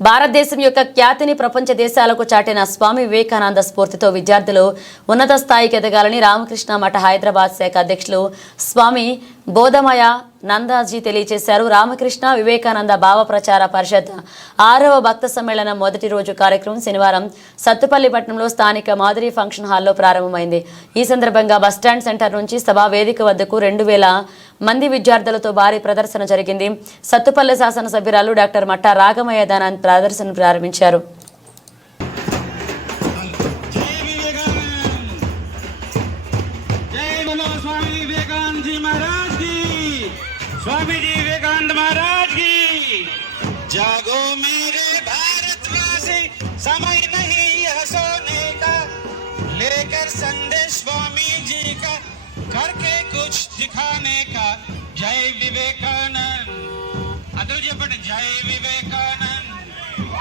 భారతదేశం యొక్క ఖ్యాతిని ప్రపంచ దేశాలకు చాటిన స్వామి వివేకానంద స్ఫూర్తితో విద్యార్థులు ఉన్నత స్థాయికి ఎదగాలని రామకృష్ణ మఠ హైదరాబాద్ శాఖ అధ్యక్షులు స్వామి బోధమయ నందాజీ తెలియజేశారు. రామకృష్ణ వివేకానంద భావ ప్రచార పరిషత్ 6వ భక్త సమ్మేళనం మొదటి రోజు కార్యక్రమం శనివారం సత్తుపల్లి పట్టణంలో స్థానిక మాదిరి ఫంక్షన్ హాల్లో ప్రారంభమైంది. ఈ సందర్భంగా బస్టాండ్ సెంటర్ నుంచి సభా వేదిక వద్దకు 2000 మంది విద్యార్థులతో భారీ ప్రదర్శన జరిగింది. సత్తుపల్లి శాసనసభ్యురాలు డాక్టర్ మట్టా రాగమయ్య దానాన్ని ప్రదర్శన ప్రారంభించారు. स्वामी जी विवेकानंद महाराज की जागो मेरे भारतवासी, समय नहीं यह सोने का, लेकर संदेश स्वामी जी का, करके कुछ दिखाने का। जय विवेकानंद अदर जपट जय विवेकानंद,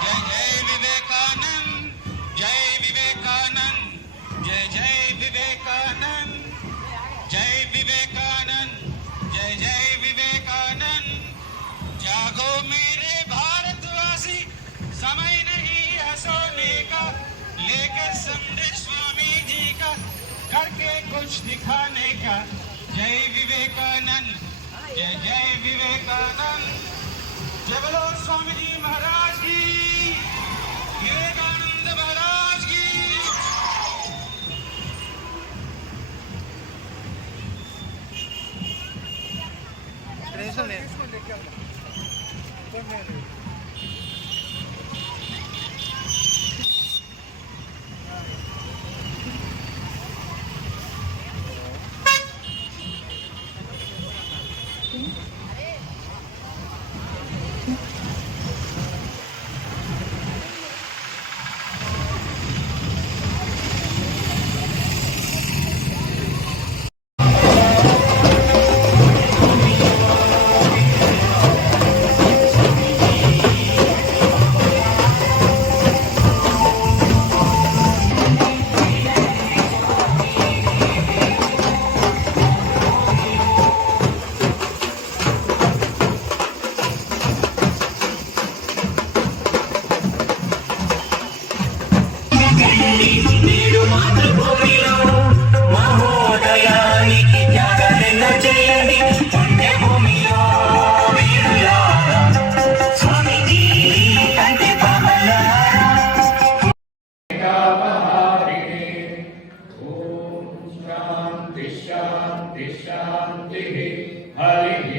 जय जय विवेकानंद, जय विवेकानंद, जय जय विवेकानंद, जय विवेकानंद, जय जय विवेकानंद। जागो मेरे भारतवासी, समय नहीं है सोने का, लेकर संदेश स्वामी जी का, करके कुछ दिखाने का। जय विवेकानंद, जय जय विवेकानंद। जय बोलो स्वामी जी महाराज की, विवेकानंद महाराज की। शांति शांति शांति हरि